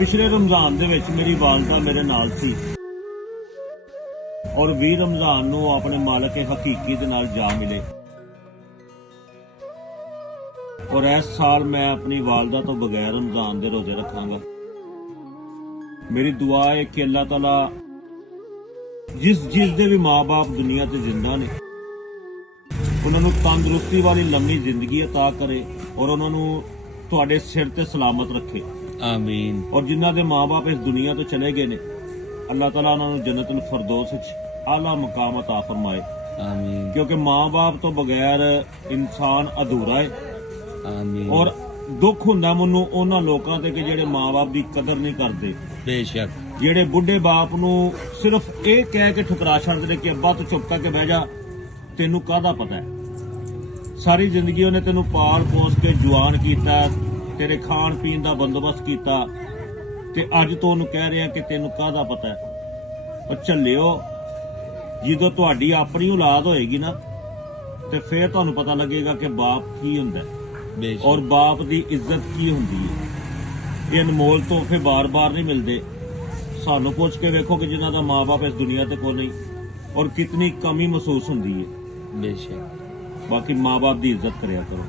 पिछले रमजान दे विच मेरी वालदा मेरे नाल सी और 20 रमजान नूं अपने मालिक हकीकी दे नाल जा मिले। और इस साल मैं अपनी वालदा तो बगैर रमजान दे रोजे रखांगा। मेरी दुआ है कि अल्लाह ताला जिस दे भी माँ बाप दुनिया ते जिंदा ने उन्होंने तंदुरुस्ती वाली लंबी जिंदगी अता करे और उन्होंने तुहाडे सिर ते सलामत रखे। आमीन। और जिन्हां दे माँ बाप इस दुनिया तो चले गए ने अल्लाह ताला उन्होंने जन्नतुल फिरदौस विच आला मकाम अता फरमाए। आमीन। क्योंकि माँ बाप तो बगैर इंसान अधूरा है। आमीन। और दुख हुंदा मैनूं उन्हां लोकां ते कि जिहड़े माँ बाप दी कदर नहीं करदे, बेशक जिहड़े बुढ़े बाप नूं सिर्फ ये कह के ठुकरा छड्डदे ने कि अब्बा तू चुप करके बह जा, तेनू काहदा पता है। सारी जिंदगी उन्हें तेनू पाल पोस के जवान कीता, तेरे खाण पीण दा बंदोबस्त कीता ते अज तो उन्हें कह रहे कि तेनू काहदा पता है। पर झल्लिओ ਜਦੋਂ ਤੁਹਾਡੀ ਆਪਣੀ औलाद होएगी ना ਤੇ फिर ਤੁਹਾਨੂੰ पता लगेगा कि बाप की हुंदा है बेशक और बाप की इज्जत की हुंदी है। ये अनमोल तोहफे बार बार नहीं मिलते। सानू पुछ के वेखो कि जिन्हां दा माँ बाप इस दुनिया ते कोई नहीं और कितनी कमी महसूस हुंदी है। बेशक। बाकी माँ बाप की इज्जत करया करो।